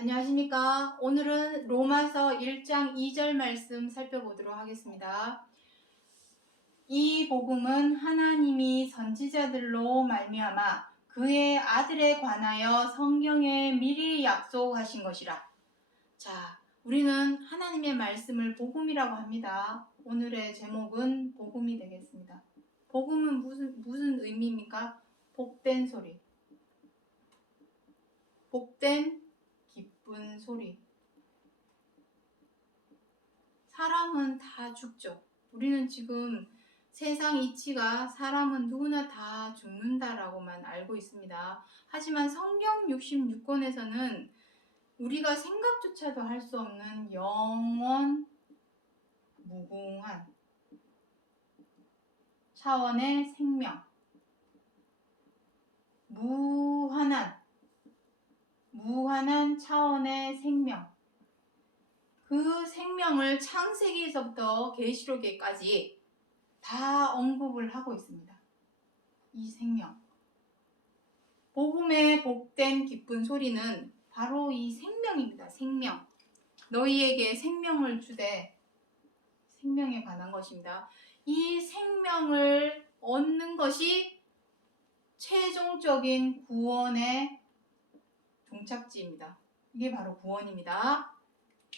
안녕하십니까. 오늘은 로마서 1장 2절 말씀 살펴보도록 하겠습니다. 이 복음은 하나님이 선지자들로 말미암아 그의 아들에 관하여 성경에 미리 약속하신 것이라. 자, 우리는 하나님의 말씀을 복음이라고 합니다. 오늘의 제목은 복음이 되겠습니다. 복음은 무슨 의미입니까? 복된 소리. 복된 기쁜 소리. 사람은 다 죽죠. 우리는 지금 세상 이치가 사람은 누구나 다 죽는다라고만 알고 있습니다. 하지만 성경 66권에서는 우리가 생각조차도 할 수 없는 영원 무궁한 차원의 생명, 무한한 차원의 생명, 그 생명을 창세기에서부터 계시록에까지 다 언급을 하고 있습니다. 이 생명. 복음의 복된 기쁜 소리는 바로 이 생명입니다. 생명. 너희에게 생명을 주되, 생명에 관한 것입니다. 이 생명을 얻는 것이 최종적인 구원의 종착지입니다. 이게 바로 구원입니다.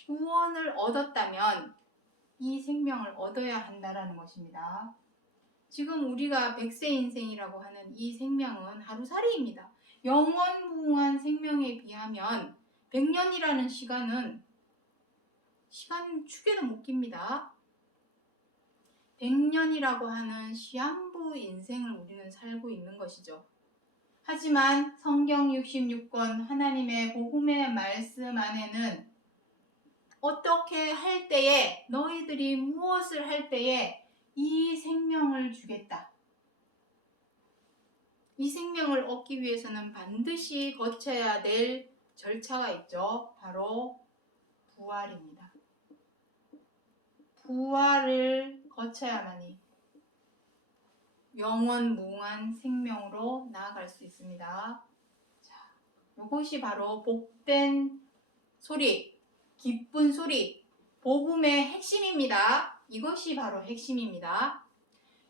구원을 얻었다면 이 생명을 얻어야 한다라는 것입니다. 지금 우리가 100세 인생이라고 하는 이 생명은 하루살이입니다. 영원무궁한 생명에 비하면 100년이라는 시간 축에도 못 깁니다. 100년이라고 하는 시한부 인생을 우리는 살고 있는 것이죠. 하지만 성경 66권 하나님의 복음의 말씀 안에는 어떻게 할 때에, 너희들이 무엇을 할 때에 이 생명을 주겠다. 이 생명을 얻기 위해서는 반드시 거쳐야 될 절차가 있죠. 바로 부활입니다. 부활을 거쳐야만이 영원무궁한 생명으로 나아갈 수 있습니다. 자, 이것이 바로 복된 소리, 기쁜 소리, 복음의 핵심입니다. 이것이 바로 핵심입니다.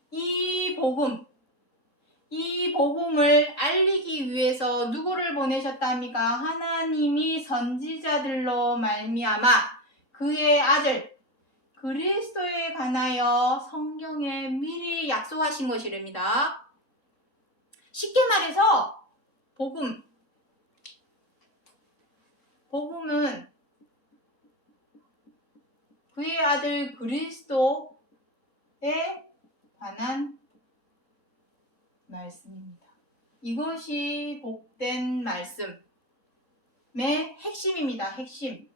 이 복음을 알리기 위해서 누구를 보내셨다 합니까? 하나님이 선지자들로 말미암아 그의 아들 그리스도에 관하여 성경에 미리 약속하신 것이랍니다. 쉽게 말해서 복음은 그의 아들 그리스도에 관한 말씀입니다. 이것이 복된 말씀의 핵심입니다. 핵심.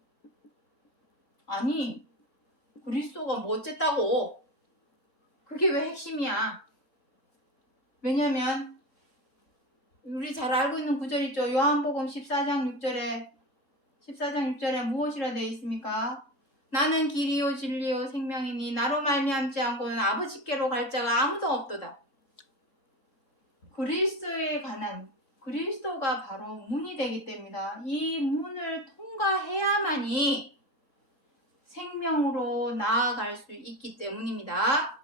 아니, 그리스도가 뭐 어쨌다고? 그게 왜 핵심이야? 왜냐면 우리 잘 알고 있는 구절 있죠. 요한복음 14장 6절에 무엇이라 되어 있습니까? 나는 길이요 진리요 생명이니 나로 말미암지 않고는 아버지께로 갈 자가 아무도 없도다. 그리스도에 관한, 그리스도가 바로 문이 되기 때문이다. 이 문을 통과해야만이 생명으로 나아갈 수 있기 때문입니다.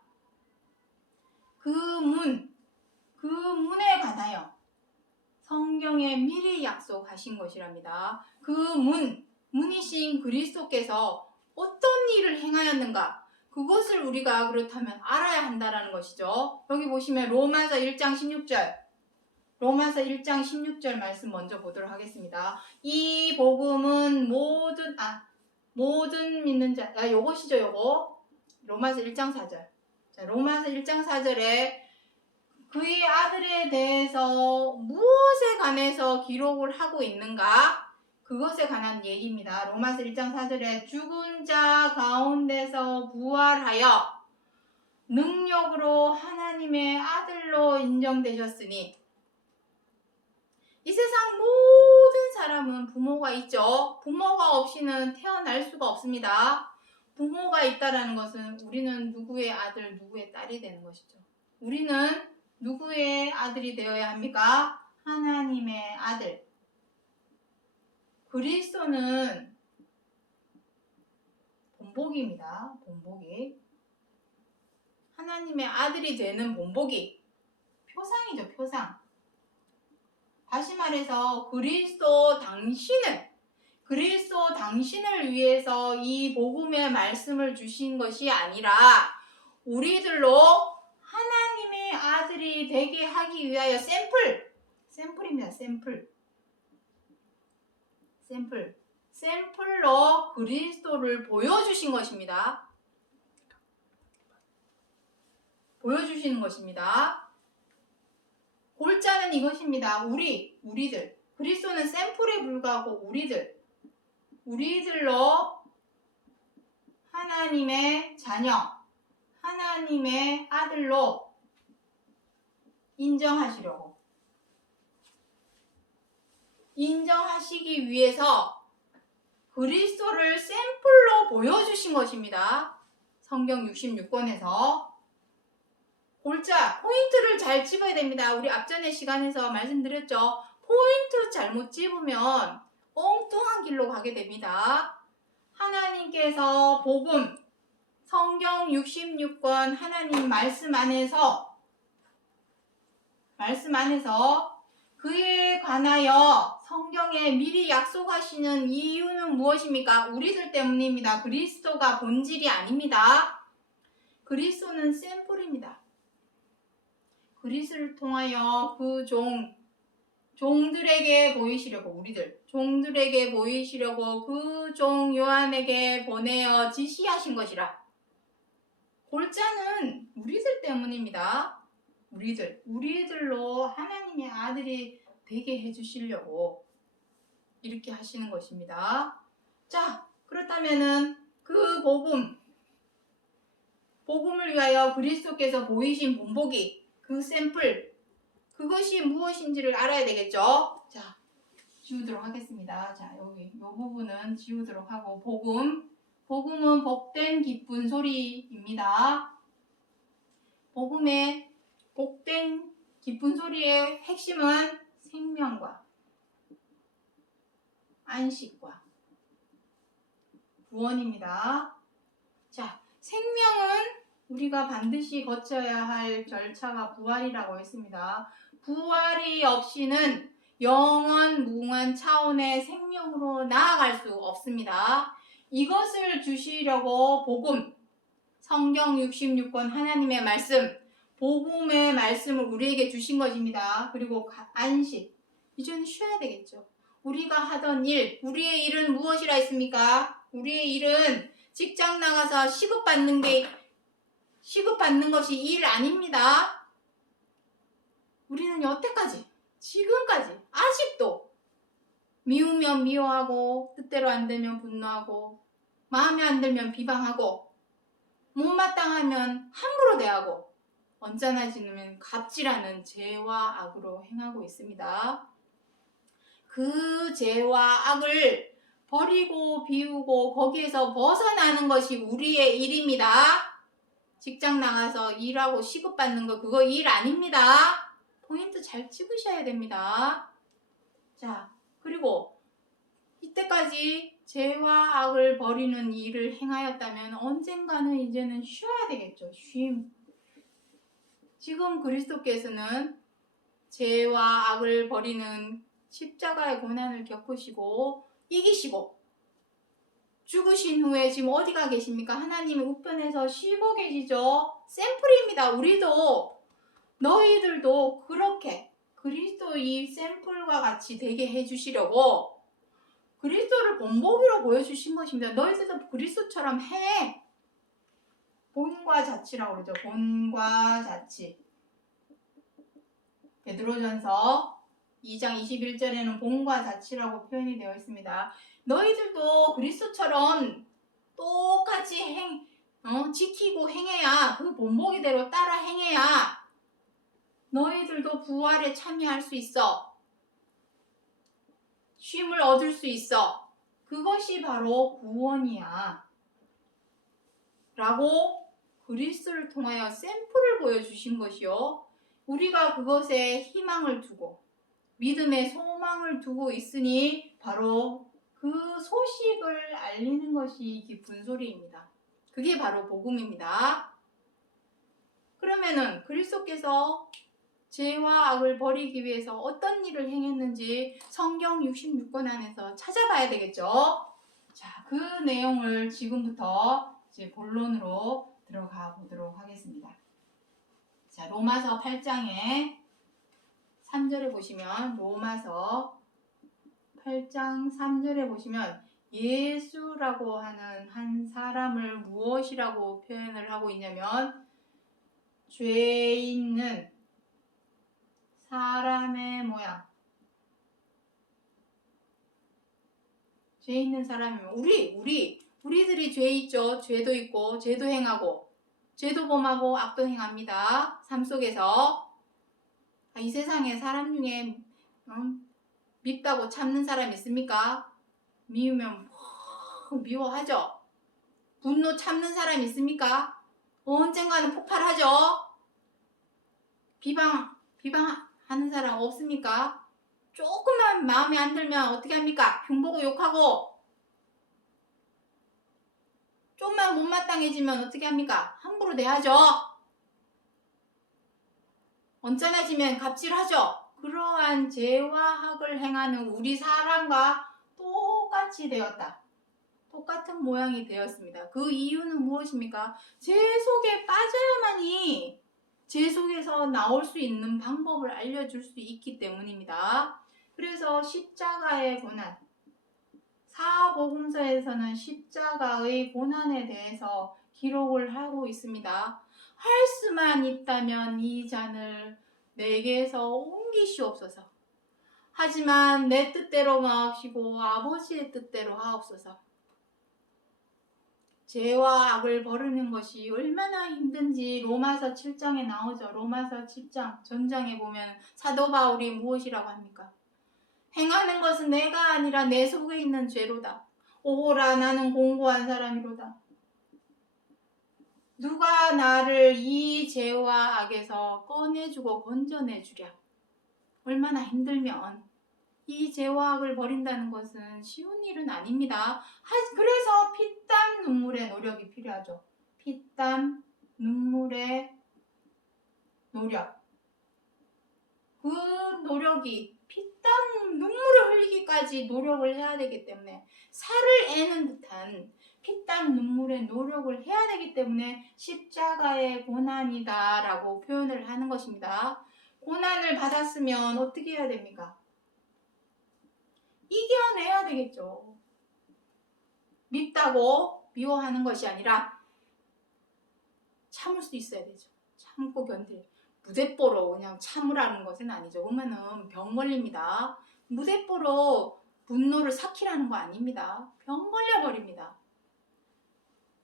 그 문에 관하여 성경에 미리 약속하신 것이랍니다. 그 문이신 그리스도께서 어떤 일을 행하였는가? 그것을 우리가 그렇다면 알아야 한다는 것이죠. 여기 보시면 로마서 1장 16절 말씀 먼저 보도록 하겠습니다. 이 복음은 모든 믿는 자, 요것이죠, 요거. 로마서 1장 4절. 자, 로마서 1장 4절에 그의 아들에 대해서 무엇에 관해서 기록을 하고 있는가? 그것에 관한 얘기입니다. 로마서 1장 4절에 죽은 자 가운데서 부활하여 능력으로 하나님의 아들로 인정되셨으니 이 세상 모든 사람은 부모가 있죠. 부모가 없이는 태어날 수가 없습니다. 부모가 있다라는 것은 우리는 누구의 아들, 누구의 딸이 되는 것이죠. 우리는 누구의 아들이 되어야 합니까? 하나님의 아들. 그리스도는 본보기입니다. 본보기. 하나님의 아들이 되는 본보기. 표상이죠, 표상. 다시 말해서 그리스도 당신을 위해서 이 복음의 말씀을 주신 것이 아니라 우리들로 하나님의 아들이 되게 하기 위하여 샘플입니다. 샘플로 그리스도를 보여주신 것입니다. 보여주시는 것입니다. 골자는 이것입니다. 우리들. 그리스도는 샘플에 불과하고 우리들로 하나님의 자녀, 하나님의 아들로 인정하시기 위해서 그리스도를 샘플로 보여주신 것입니다. 성경 66권에서 골자, 포인트를 잘 집어야 됩니다. 우리 앞전의 시간에서 말씀드렸죠. 포인트 잘못 집으면 엉뚱한 길로 가게 됩니다. 하나님께서 복음, 성경 66권 하나님 말씀 안에서 그에 관하여 성경에 미리 약속하시는 이유는 무엇입니까? 우리들 때문입니다. 그리스도가 본질이 아닙니다. 그리스도는 샘플입니다. 그리스도를 통하여 그 종들에게 보이시려고 그 종 요한에게 보내어 지시하신 것이라. 골자는 우리들 때문입니다. 우리들로 하나님의 아들이 되게 해주시려고 이렇게 하시는 것입니다. 자, 그렇다면은 그 복음을 위하여 그리스도께서 보이신 본보기, 그 샘플, 그것이 무엇인지를 알아야 되겠죠. 자, 지우도록 하겠습니다. 자, 여기 이 부분은 지우도록 하고, 복음은 복된 기쁜 소리입니다. 복음의 복된 기쁜 소리의 핵심은 생명과 안식과 구원입니다. 자, 생명은 우리가 반드시 거쳐야 할 절차가 부활이라고 했습니다. 부활이 없이는 영원 무궁한 차원의 생명으로 나아갈 수 없습니다. 이것을 주시려고 복음, 성경 66권 하나님의 말씀, 복음의 말씀을 우리에게 주신 것입니다. 그리고 안식, 이제는 쉬어야 되겠죠. 우리가 하던 일, 우리의 일은 무엇이라 했습니까? 우리의 일은 직장 나가서 시급받는 것이 일 아닙니다. 우리는 여태까지, 지금까지, 아직도 미우면 미워하고, 뜻대로 안 되면 분노하고, 마음에 안 들면 비방하고, 못마땅하면 함부로 대하고, 언짢아지면 갑질하는 죄와 악으로 행하고 있습니다. 그 죄와 악을 버리고 비우고 거기에서 벗어나는 것이 우리의 일입니다. 직장 나가서 일하고 시급받는 거 그거 일 아닙니다. 포인트 잘 찍으셔야 됩니다. 자, 그리고 이때까지 죄와 악을 버리는 일을 행하였다면 언젠가는 이제는 쉬어야 되겠죠. 쉼. 지금 그리스도께서는 죄와 악을 버리는 십자가의 고난을 겪으시고 이기시고 죽으신 후에 지금 어디가 계십니까? 하나님의 우편에서 쉬고 계시죠. 샘플입니다. 너희들도 그렇게 그리스도의 샘플과 같이 되게 해주시려고 그리스도를 본보기로 보여주신 것입니다. 너희들도 그리스도처럼 해. 본과 자치라고 그러죠. 본과 자치. 베드로전서 2장 21절에는 본과 자치라고 표현이 되어 있습니다. 너희들도 그리스도처럼 똑같이 지키고 행해야, 그 본보기대로 따라 행해야 너희들도 부활에 참여할 수 있어. 쉼을 얻을 수 있어. 그것이 바로 구원이야. 라고 그리스도를 통하여 샘플을 보여주신 것이요. 우리가 그것에 희망을 두고 믿음의 소망을 두고 있으니 바로 그 소식을 알리는 것이 기쁜 소리입니다. 그게 바로 복음입니다. 그러면은 그리스도께서 죄와 악을 버리기 위해서 어떤 일을 행했는지 성경 66권 안에서 찾아봐야 되겠죠. 자, 그 내용을 지금부터 이제 본론으로 들어가 보도록 하겠습니다. 자, 로마서 8장에 3절에 보시면, 로마서 8장 3절에 보시면 예수라고 하는 한 사람을 무엇이라고 표현을 하고 있냐면, 죄 있는 사람의 모양. 죄 있는 사람이면 우리들이 죄 있죠. 죄도 있고 죄도 행하고 죄도 범하고 악도 행합니다. 삶 속에서. 이 세상에 사람 중에 밉다고 참는 사람 있습니까? 미우면 미워하죠. 분노 참는 사람 있습니까? 언젠가는 폭발하죠. 비방하는 사람 없습니까? 조금만 마음에 안 들면 어떻게 합니까? 흉보고 욕하고, 좀만 못마땅해지면 어떻게 합니까? 함부로 대하죠. 언짢아지면 갑질하죠. 그러한 죄와 악을 행하는 우리 사람과 똑같이 되었다. 똑같은 모양이 되었습니다. 그 이유는 무엇입니까? 죄 속에 빠져야만이 죄 속에서 나올 수 있는 방법을 알려줄 수 있기 때문입니다. 그래서 십자가의 고난, 사복음서에서는 십자가의 고난에 대해서 기록을 하고 있습니다. 할 수만 있다면 이 잔을 내게서 옮기시옵소서. 하지만 내 뜻대로 마옵시고 아버지의 뜻대로 하옵소서. 죄와 악을 버리는 것이 얼마나 힘든지 로마서 7장에 나오죠. 로마서 7장 전장에 보면 사도 바울이 무엇이라고 합니까? 행하는 것은 내가 아니라 내 속에 있는 죄로다. 오호라 나는 공고한 사람이로다. 누가 나를 이 죄와 악에서 꺼내주고 건져내주랴. 얼마나 힘들면 이 죄와 악을 버린다는 것은 쉬운 일은 아닙니다. 그래서 피땀 눈물의 노력이 필요하죠. 피땀 눈물의 노력. 그 노력이 피땀 눈물을 흘리기까지 노력을 해야 되기 때문에, 살을 애는 듯한 피땀 눈물의 노력을 해야 되기 때문에 십자가의 고난이다 라고 표현을 하는 것입니다. 고난을 받았으면 어떻게 해야 됩니까? 이겨내야 되겠죠. 밉다고 미워하는 것이 아니라 참을 수 있어야 되죠. 참고 견딜. 무대뽀로 그냥 참으라는 것은 아니죠. 그러면은 병 걸립니다. 무대뽀로 분노를 삭히라는 거 아닙니다. 병 걸려버립니다.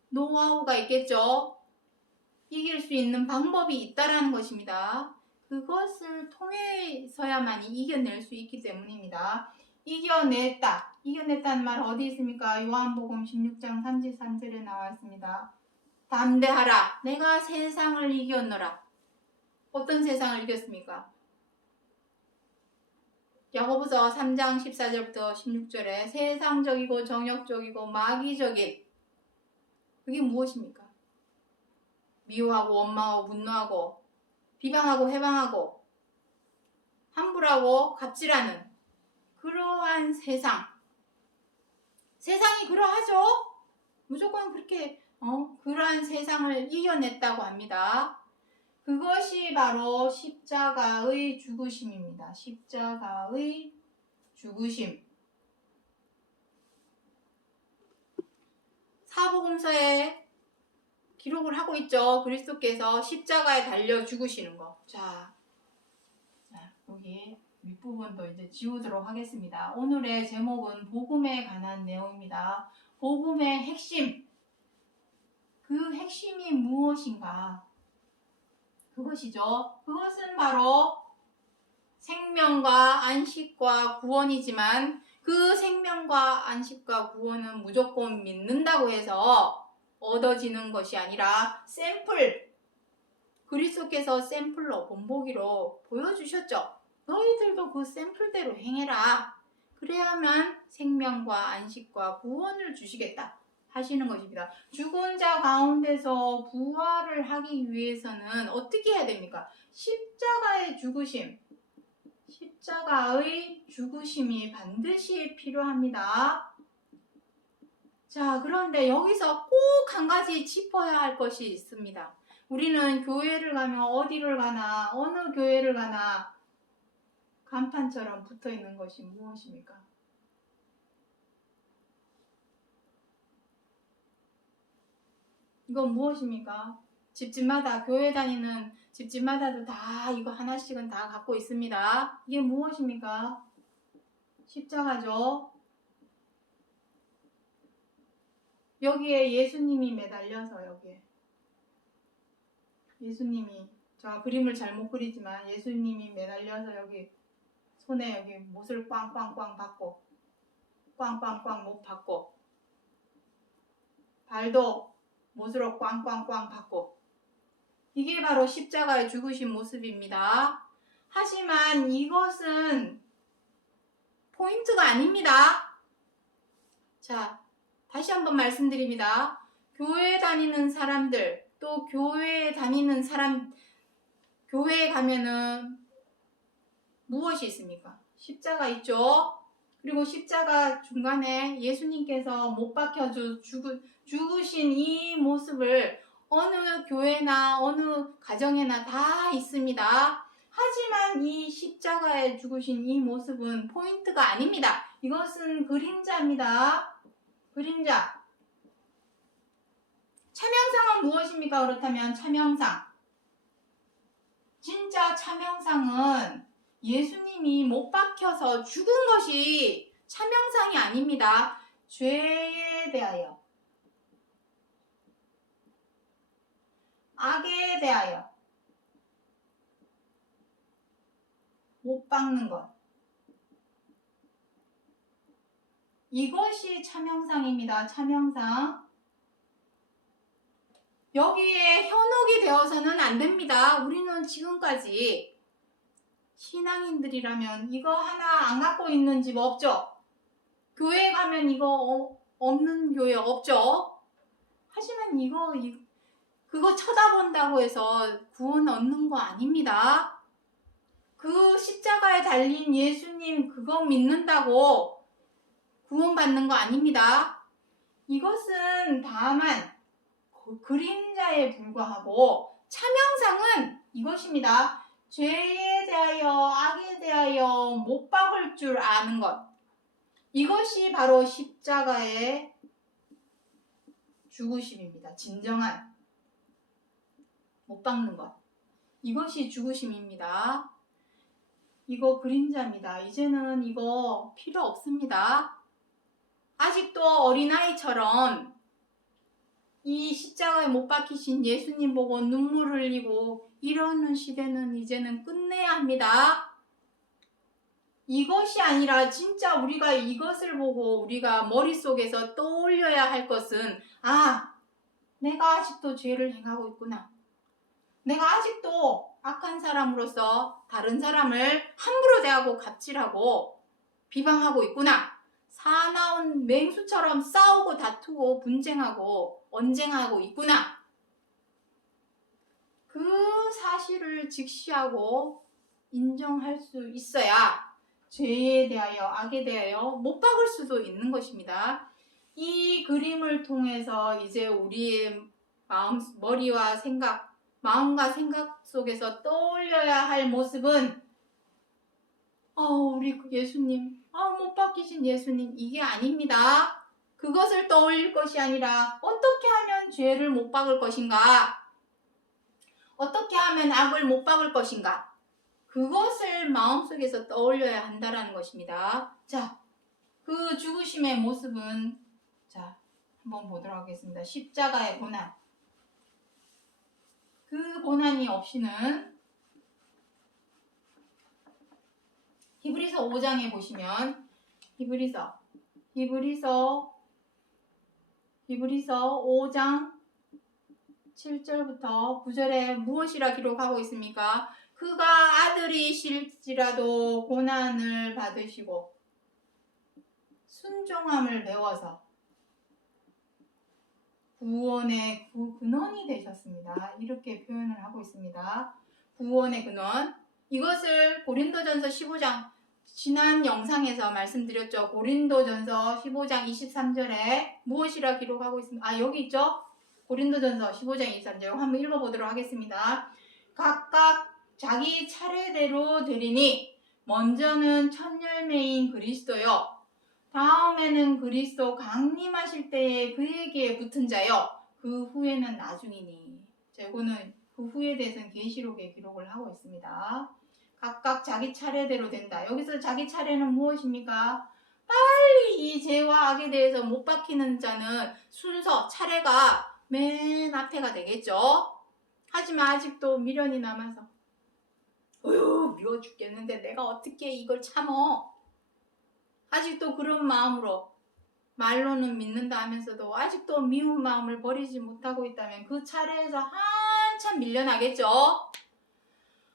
노하우가 있겠죠. 이길 수 있는 방법이 있다라는 것입니다. 그것을 통해서야만이 이겨낼 수 있기 때문입니다. 이겨냈다는 말 어디 있습니까? 요한복음 16장 33절에 나와 있습니다. 담대하라. 내가 세상을 이겼노라. 어떤 세상을 이겼습니까? 야고보서 3장 14절부터 16절에 세상적이고 정욕적이고 마귀적인, 그게 무엇입니까? 미워하고 원망하고 분노하고 비방하고 해방하고 함부로하고 갑질하는 그러한 세상이 그러하죠. 무조건 그렇게 그러한 세상을 이겨냈다고 합니다. 그것이 바로 십자가의 죽으심입니다. 십자가의 죽으심. 사복음서에 기록을 하고 있죠. 그리스도께서 십자가에 달려 죽으시는 거. 자, 여기 윗부분도 이제 지우도록 하겠습니다. 오늘의 제목은 복음에 관한 내용입니다. 복음의 핵심. 그 핵심이 무엇인가? 그것이죠. 그것은 바로 생명과 안식과 구원이지만, 그 생명과 안식과 구원은 무조건 믿는다고 해서 얻어지는 것이 아니라 그리스도께서 샘플로 본보기로 보여주셨죠. 너희들도 그 샘플대로 행해라. 그래야만 생명과 안식과 구원을 주시겠다 하시는 것입니다. 죽은 자 가운데서 부활을 하기 위해서는 어떻게 해야 됩니까? 십자가의 죽으심, 십자가의 죽으심이 반드시 필요합니다. 자, 그런데 여기서 꼭 한 가지 짚어야 할 것이 있습니다. 우리는 교회를 가면 어디를 가나, 어느 교회를 가나 간판처럼 붙어 있는 것이 무엇입니까? 이건 무엇입니까? 집집마다, 교회 다니는 집집마다도 다 이거 하나씩은 다 갖고 있습니다. 이게 무엇입니까? 십자가죠. 여기에 예수님이 매달려서 여기에 예수님이, 제가 그림을 잘못 그리지만 예수님이 매달려서 여기 손에 여기 못을 꽝꽝꽝 받고 꽝꽝꽝 못 받고 발도 못으로 꽝꽝꽝 받고, 이게 바로 십자가의 죽으신 모습입니다. 하지만 이것은 포인트가 아닙니다. 자, 다시 한번 말씀드립니다. 교회 다니는 사람들, 또 교회에 다니는 사람, 교회에 가면은 무엇이 있습니까? 십자가 있죠? 그리고 십자가 중간에 예수님께서 못 박혀 죽으신 이 모습을 어느 교회나 어느 가정에나 다 있습니다. 하지만 이 십자가에 죽으신 이 모습은 포인트가 아닙니다. 이것은 그림자입니다. 그림자. 참형상은 무엇입니까? 그렇다면 참형상. 진짜 참형상은 예수님이 못 박혀서 죽은 것이 참형상이 아닙니다. 죄에 대하여, 악에 대하여 못 박는 것, 이것이 참형상입니다. 참형상. 여기에 현혹이 되어서는 안 됩니다. 우리는 지금까지 신앙인들이라면 이거 하나 안 갖고 있는 집 없죠? 교회 가면 이거 없는 교회 없죠? 하지만 그거 쳐다본다고 해서 구원 얻는 거 아닙니다. 그 십자가에 달린 예수님 그거 믿는다고 구원받는 거 아닙니다. 이것은 다만 그림자에 불과하고 참형상은 이것입니다. 죄에 대하여 악에 대하여 못 박을 줄 아는 것, 이것이 바로 십자가의 죽으심입니다. 진정한 못 박는 것, 이것이 죽으심입니다. 이거 그림자입니다. 이제는 이거 필요 없습니다. 아직도 어린아이처럼 이 십자가에 못 박히신 예수님 보고 눈물 흘리고 이러는 시대는 이제는 끝내야 합니다. 이것이 아니라 진짜 우리가 이것을 보고 우리가 머릿속에서 떠올려야 할 것은, 내가 아직도 죄를 행하고 있구나. 내가 아직도 악한 사람으로서 다른 사람을 함부로 대하고 갑질하고 비방하고 있구나. 사나운 맹수처럼 싸우고 다투고 분쟁하고 언쟁하고 있구나. 그 사실을 직시하고 인정할 수 있어야 죄에 대하여 악에 대하여 못 박을 수도 있는 것입니다. 이 그림을 통해서 이제 우리의 마음과 생각 속에서 떠올려야 할 모습은 우리 예수님, 못 박히신 예수님, 이게 아닙니다. 그것을 떠올릴 것이 아니라 어떻게 하면 죄를 못 박을 것인가? 어떻게 하면 악을 못 박을 것인가? 그것을 마음속에서 떠올려야 한다는 것입니다. 자, 그 죽으심의 모습은, 자, 한번 보도록 하겠습니다. 십자가의 고난. 그 고난이 없이는 히브리서 5장에 보시면 히브리서 5장 7절부터 9절에 무엇이라 기록하고 있습니까? 그가 아들이실지라도 고난을 받으시고 순종함을 배워서 구원의 근원이 되셨습니다. 이렇게 표현을 하고 있습니다. 구원의 근원. 이것을 고린도전서 15장 지난 영상에서 말씀드렸죠. 고린도전서 15장 23절에 무엇이라 기록하고 있습니다. 여기 있죠. 고린도전서 15장 23절 한번 읽어보도록 하겠습니다. 각각 자기 차례대로 되리니 먼저는 첫 열매인 그리스도요, 다음에는 그리스도 강림하실 때에 그에게 붙은 자요, 그 후에는 나중이니. 이거는 그 후에 대해서는 계시록에 기록을 하고 있습니다. 각각 자기 차례대로 된다. 여기서 자기 차례는 무엇입니까? 빨리 이 죄와 악에 대해서 못 박히는 자는 순서, 차례가 맨 앞에가 되겠죠. 하지만 아직도 미련이 남아서 미워 죽겠는데 내가 어떻게 이걸 참어? 아직도 그런 마음으로 말로는 믿는다 하면서도 아직도 미운 마음을 버리지 못하고 있다면 그 차례에서 한참 밀려나겠죠.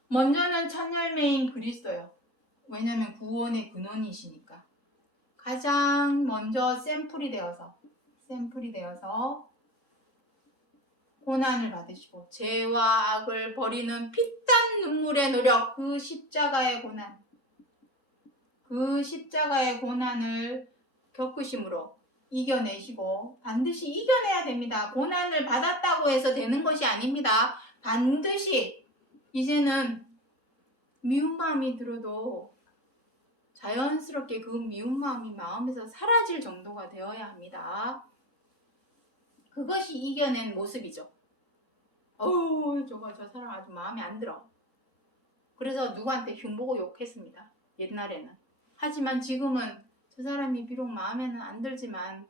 먼저는 첫 열매인 그리스도요. 왜냐하면 구원의 근원이시니까. 가장 먼저 샘플이 되어서 고난을 받으시고 죄와 악을 버리는 피땀 눈물의 노력, 그 십자가의 고난을 겪으심으로 이겨내시고 반드시 이겨내야 됩니다. 고난을 받았다고 해서 되는 것이 아닙니다. 반드시 이제는 미운 마음이 들어도 자연스럽게 그 미운 마음이 마음에서 사라질 정도가 되어야 합니다. 그것이 이겨낸 모습이죠. 저 사람 아주 마음에 안 들어. 그래서 누구한테 흉보고 욕했습니다. 옛날에는. 하지만 지금은 저 사람이 비록 마음에는 안 들지만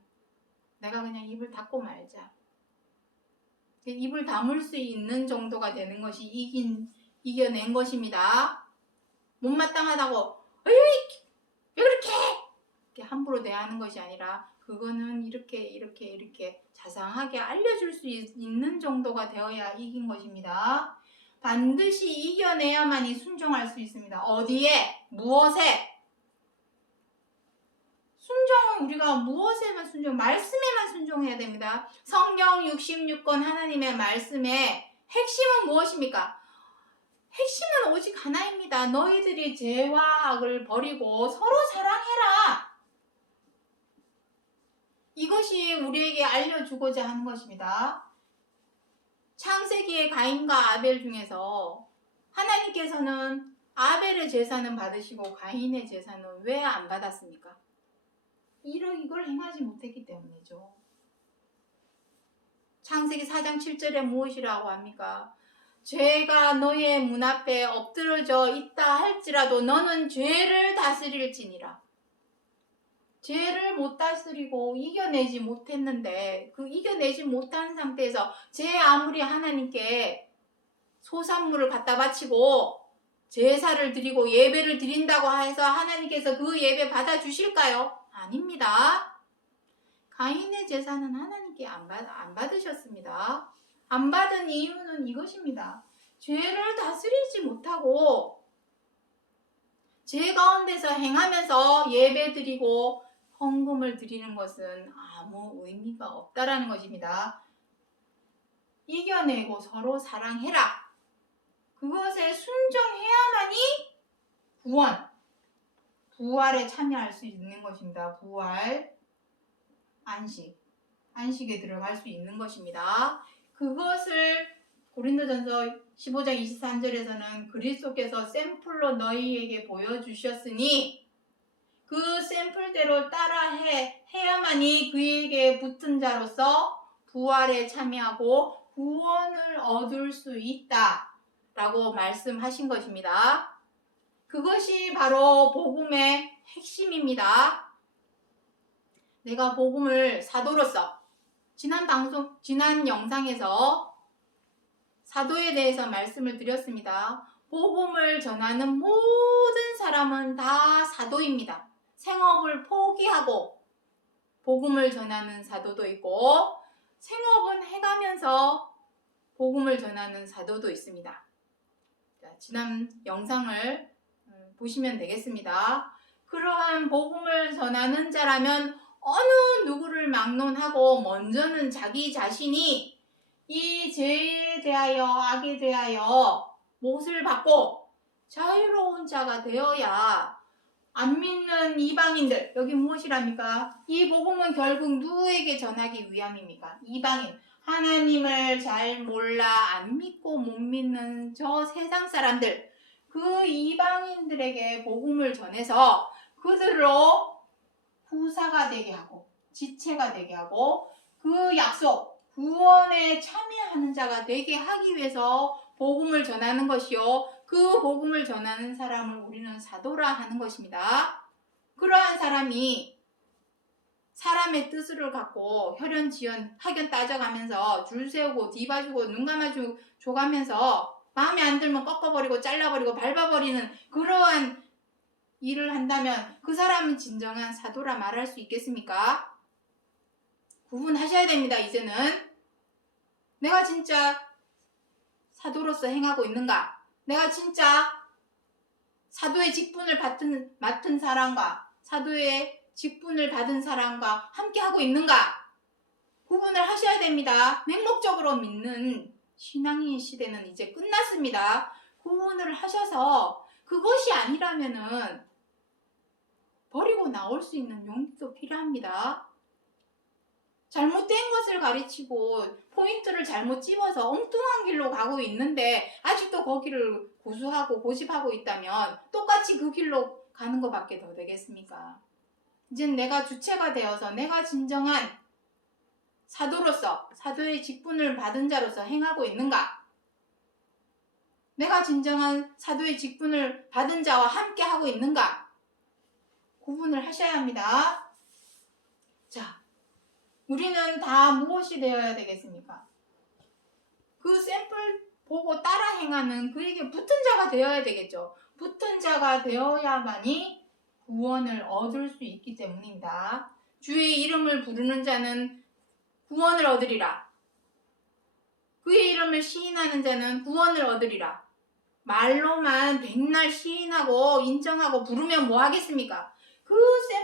내가 그냥 입을 닫고 말자. 입을 다물 수 있는 정도가 되는 것이 이겨낸 것입니다. 못마땅하다고 왜 그렇게 함부로 대하는 것이 아니라 그거는 이렇게 자상하게 알려줄 수 있는 정도가 되어야 이긴 것입니다. 반드시 이겨내야만이 순종할 수 있습니다. 어디에? 무엇에? 순종은 우리가 무엇에만 말씀에만 순종해야 됩니다. 성경 66권 하나님의 말씀의 핵심은 무엇입니까? 핵심은 오직 하나입니다. 너희들이 죄와 악을 버리고 서로 사랑해라. 이것이 우리에게 알려주고자 하는 것입니다. 창세기의 가인과 아벨 중에서 하나님께서는 아벨의 제사는 받으시고 가인의 제사는 왜 안 받았습니까? 이걸 행하지 못했기 때문이죠. 창세기 4장 7절에 무엇이라고 합니까? 죄가 너의 문 앞에 엎드러져 있다 할지라도 너는 죄를 다스릴지니라. 죄를 못 다스리고 이겨내지 못했는데 그 이겨내지 못한 상태에서 죄 아무리 하나님께 소산물을 갖다 바치고 제사를 드리고 예배를 드린다고 해서 하나님께서 그 예배 받아주실까요? 아닙니다. 가인의 제사는 하나님께 안 받으셨습니다. 안 받은 이유는 이것입니다. 죄를 다스리지 못하고 죄 가운데서 행하면서 예배 드리고 헌금을 드리는 것은 아무 의미가 없다라는 것입니다. 이겨내고 서로 사랑해라. 그것에 순종해야만이 부활에 참여할 수 있는 것입니다. 부활, 안식에 들어갈 수 있는 것입니다. 그것을 고린도전서 15장 23절에서는 그리스도께서 샘플로 너희에게 보여주셨으니 그 샘플대로 따라해야만이 그에게 붙은 자로서 부활에 참여하고 구원을 얻을 수 있다라고 말씀하신 것입니다. 그것이 바로 복음의 핵심입니다. 내가 복음을 사도로서 지난 영상에서 사도에 대해서 말씀을 드렸습니다. 복음을 전하는 모든 사람은 다 사도입니다. 생업을 포기하고 복음을 전하는 사도도 있고 생업은 해가면서 복음을 전하는 사도도 있습니다. 지난 영상을 보시면 되겠습니다. 그러한 복음을 전하는 자라면 어느 누구를 막론하고 먼저는 자기 자신이 이 죄에 대하여 악에 대하여 몫을 받고 자유로운 자가 되어야 안 믿는 이방인들, 여기 무엇이랍니까? 이 복음은 결국 누구에게 전하기 위함입니까? 이방인, 하나님을 잘 몰라 안 믿고 못 믿는 저 세상 사람들, 그 이방인들에게 복음을 전해서 그들로 후사가 되게 하고 지체가 되게 하고 그 약속, 구원에 참여하는 자가 되게 하기 위해서 복음을 전하는 것이요, 그 복음을 전하는 사람을 우리는 사도라 하는 것입니다. 그러한 사람이 사람의 뜻을 갖고 혈연지연 학연 따져가면서 줄 세우고 뒤봐주고 눈 감아주고 줘가면서 마음에 안 들면 꺾어버리고 잘라버리고 밟아버리는 그러한 일을 한다면 그 사람은 진정한 사도라 말할 수 있겠습니까? 구분하셔야 됩니다. 이제는 내가 진짜 사도로서 행하고 있는가? 내가 진짜 사도의 직분을 맡은 사람과 사도의 직분을 받은 사람과 함께하고 있는가? 구분을 하셔야 됩니다. 맹목적으로 믿는 신앙인 시대는 이제 끝났습니다. 구분을 하셔서 그것이 아니라면은 버리고 나올 수 있는 용기도 필요합니다. 잘못된 것을 가르치고 포인트를 잘못 집어서 엉뚱한 길로 가고 있는데 아직도 거기를 고수하고 고집하고 있다면 똑같이 그 길로 가는 것밖에 더 되겠습니까? 이젠 내가 주체가 되어서 내가 진정한 사도로서 사도의 직분을 받은 자로서 행하고 있는가? 내가 진정한 사도의 직분을 받은 자와 함께 하고 있는가? 구분을 하셔야 합니다. 자, 우리는 다 무엇이 되어야 되겠습니까? 그 샘플 보고 따라 행하는 그에게 붙은 자가 되어야 되겠죠. 붙은 자가 되어야만이 구원을 얻을 수 있기 때문입니다. 주의 이름을 부르는 자는 구원을 얻으리라. 그의 이름을 시인하는 자는 구원을 얻으리라. 말로만 백날 시인하고 인정하고 부르면 뭐 하겠습니까? 그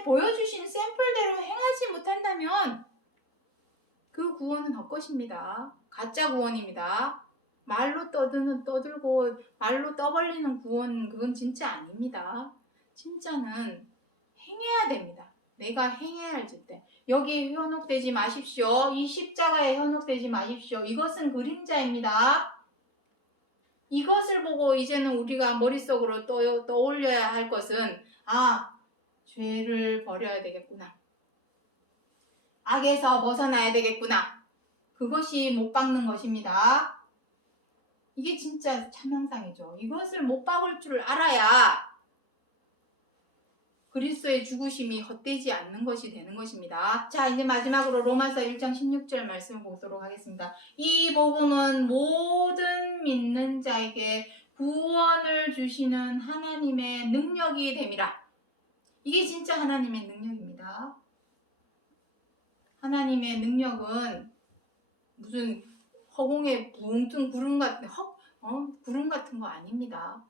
보여주신 샘플대로 행하지 못한다면 그 구원은 헛것입니다. 가짜 구원입니다. 말로 떠들고 말로 떠벌리는 구원, 그건 진짜 아닙니다. 진짜는 행해야 됩니다. 내가 행해야 할 때. 여기에 현혹되지 마십시오. 이 십자가에 현혹되지 마십시오. 이것은 그림자입니다. 이것을 보고 이제는 우리가 머릿속으로 떠올려야 할 것은 죄를 버려야 되겠구나. 악에서 벗어나야 되겠구나. 그것이 못 박는 것입니다. 이게 진짜 참형상이죠. 이것을 못 박을 줄 알아야 그리스도의 죽으심이 헛되지 않는 것이 되는 것입니다. 자, 이제 마지막으로 로마서 1장 16절 말씀을 보도록 하겠습니다. 이 복음은 모든 믿는 자에게 구원을 주시는 하나님의 능력이 됨이라. 이게 진짜 하나님의 능력입니다. 하나님의 능력은 무슨 허공에 붕 뜬 구름 같은 구름 같은 거 아닙니다.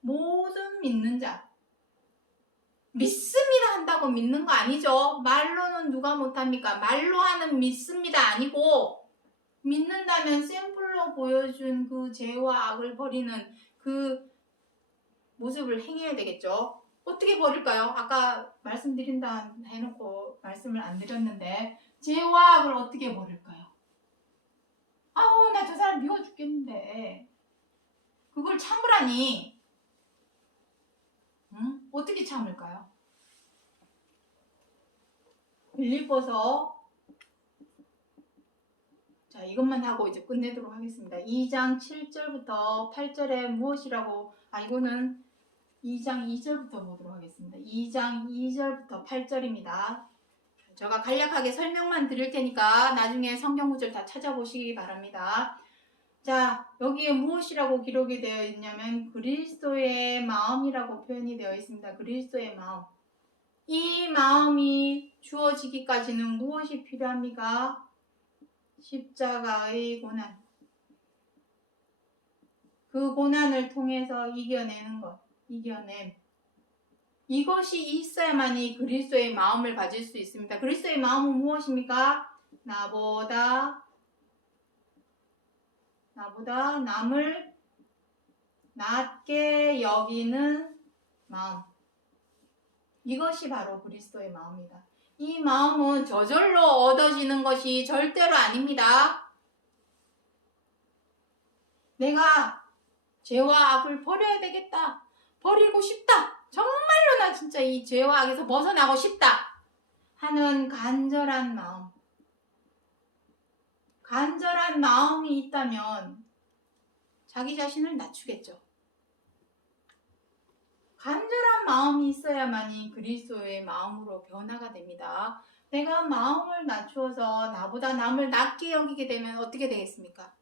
모든 믿는 자, 믿습니다 한다고 믿는 거 아니죠. 말로는 누가 못합니까? 말로 하는 믿습니다 아니고, 믿는다면 샘플로 보여준 그 죄와 악을 버리는 그 모습을 행해야 되겠죠. 어떻게 버릴까요? 아까 말씀드린다 해놓고 말씀을 안 드렸는데, 죄와 악을 어떻게 버릴까요? 나 저 사람 미워 죽겠는데 그걸 참으라니. 어떻게 참을까요? 빌립보서, 자, 이것만 하고 이제 끝내도록 하겠습니다. 2장 7절부터 8절에 무엇이라고, 이거는 2장 2절부터 보도록 하겠습니다. 2장 2절부터 8절입니다. 제가 간략하게 설명만 드릴 테니까 나중에 성경 구절 다 찾아보시기 바랍니다. 자, 여기에 무엇이라고 기록이 되어 있냐면 그리스도의 마음이라고 표현이 되어 있습니다. 그리스도의 마음. 이 마음이 주어지기까지는 무엇이 필요합니까? 십자가의 고난. 그 고난을 통해서 이겨내는 것. 이겨냄. 이것이 있어야만이 그리스도의 마음을 가질 수 있습니다. 그리스도의 마음은 무엇입니까? 나보다 남을 낮게 여기는 마음. 이것이 바로 그리스도의 마음이다. 이 마음은 저절로 얻어지는 것이 절대로 아닙니다. 내가 죄와 악을 버려야 되겠다. 버리고 싶다. 정말로 나 진짜 이 죄와 악에서 벗어나고 싶다. 하는 간절한 마음이 있다면 자기 자신을 낮추겠죠. 간절한 마음이 있어야만이 그리스도의 마음으로 변화가 됩니다. 내가 마음을 낮추어서 나보다 남을 낮게 여기게 되면 어떻게 되겠습니까?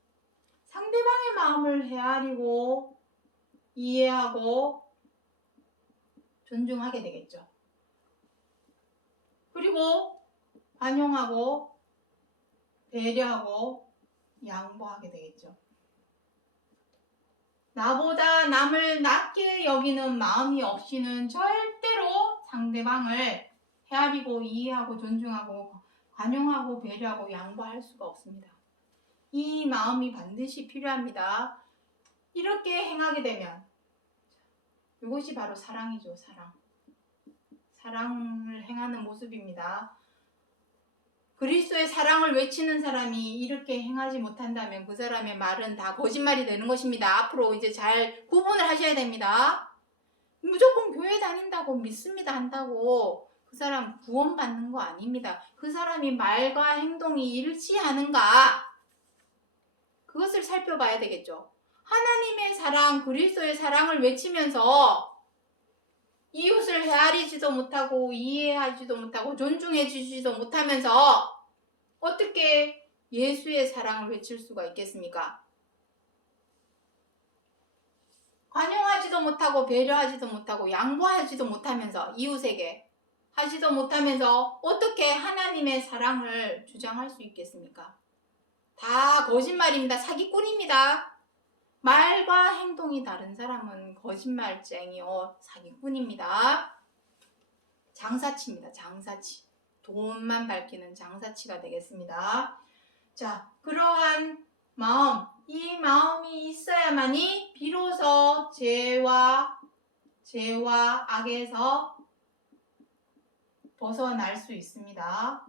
상대방의 마음을 헤아리고 이해하고 존중하게 되겠죠. 그리고 관용하고 배려하고 양보하게 되겠죠. 나보다 남을 낮게 여기는 마음이 없이는 절대로 상대방을 헤아리고 이해하고 존중하고 관용하고 배려하고 양보할 수가 없습니다. 이 마음이 반드시 필요합니다. 이렇게 행하게 되면 이것이 바로 사랑이죠. 사랑을 행하는 모습입니다. 그리스도의 사랑을 외치는 사람이 이렇게 행하지 못한다면 그 사람의 말은 다 거짓말이 되는 것입니다. 앞으로 이제 잘 구분을 하셔야 됩니다. 무조건 교회 다닌다고 믿습니다 한다고 그 사람 구원받는 거 아닙니다. 그 사람이 말과 행동이 일치하는가? 그것을 살펴봐야 되겠죠. 하나님의 사랑, 그리스도의 사랑을 외치면서 이웃을 헤아리지도 못하고 이해하지도 못하고 존중해주지도 못하면서 어떻게 예수의 사랑을 외칠 수가 있겠습니까? 관용하지도 못하고 배려하지도 못하고 양보하지도 못하면서 이웃에게 하지도 못하면서 어떻게 하나님의 사랑을 주장할 수 있겠습니까? 다 거짓말입니다. 사기꾼입니다. 말과 행동이 다른 사람은 거짓말쟁이요 사기꾼입니다. 장사치입니다. 장사치. 돈만 밝히는 장사치가 되겠습니다. 자, 그러한 마음, 이 마음이 있어야만이 비로소 죄와 악에서 벗어날 수 있습니다.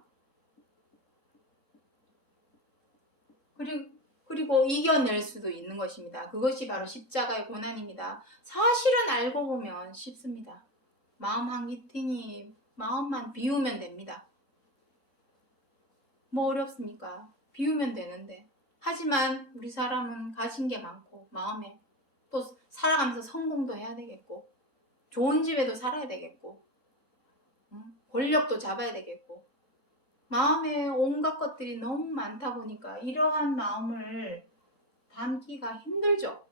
그리고 이겨낼 수도 있는 것입니다. 그것이 바로 십자가의 고난입니다. 사실은 알고 보면 쉽습니다. 마음 한 기탱이 마음만 비우면 됩니다. 뭐 어렵습니까? 비우면 되는데. 하지만 우리 사람은 가진 게 많고 마음에 또 살아가면서 성공도 해야 되겠고 좋은 집에도 살아야 되겠고 권력도 잡아야 되겠고 마음에 온갖 것들이 너무 많다 보니까 이러한 마음을 담기가 힘들죠.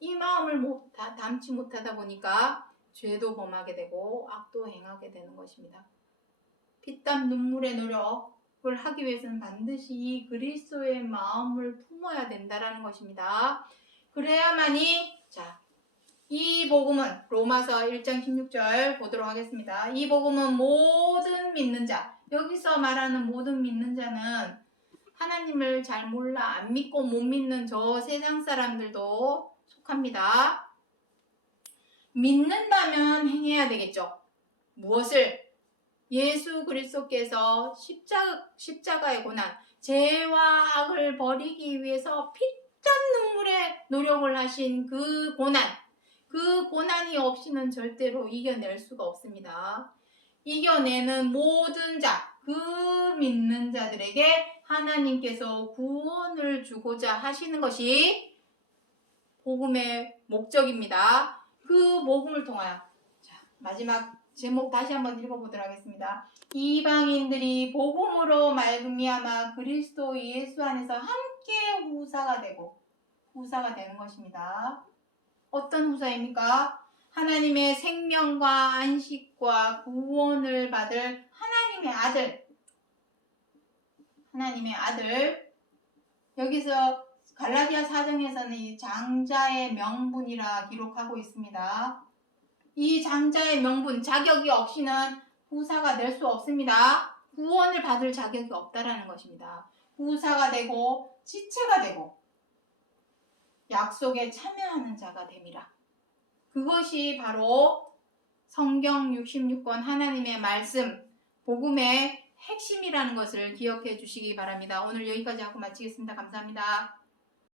이 마음을 담지 못하다 보니까 죄도 범하게 되고 악도 행하게 되는 것입니다. 피땀 눈물의 노력을 하기 위해서는 반드시 이 그리스도의 마음을 품어야 된다는 것입니다. 그래야만이 이 복음은 로마서 1장 16절 보도록 하겠습니다. 이 복음은 모든 믿는 자, 여기서 말하는 모든 믿는 자는 하나님을 잘 몰라 안 믿고 못 믿는 저 세상 사람들도 속합니다. 믿는다면 행해야 되겠죠. 무엇을? 예수 그리스도께서 십자가의 고난, 죄와 악을 버리기 위해서 피땀 눈물의 노력을 하신 그 고난이 없이는 절대로 이겨낼 수가 없습니다. 이겨내는 모든 자, 그 믿는 자들에게 하나님께서 구원을 주고자 하시는 것이 복음의 목적입니다. 그 복음을 통하여 마지막 제목 다시 한번 읽어보도록 하겠습니다. 이방인들이 복음으로 말미암아 그리스도 예수 안에서 함께 후사가 되는 것입니다. 어떤 후사입니까? 하나님의 생명과 안식과 구원을 받을 하나님의 아들. 여기서 갈라디아 4장에서는 이 장자의 명분이라 기록하고 있습니다. 이 장자의 명분, 자격이 없이는 후사가 될 수 없습니다. 구원을 받을 자격이 없다라는 것입니다. 후사가 되고 지체가 되고 약속에 참여하는 자가 됨이라. 그것이 바로 성경 66권 하나님의 말씀, 복음의 핵심이라는 것을 기억해 주시기 바랍니다. 오늘 여기까지 하고 마치겠습니다. 감사합니다.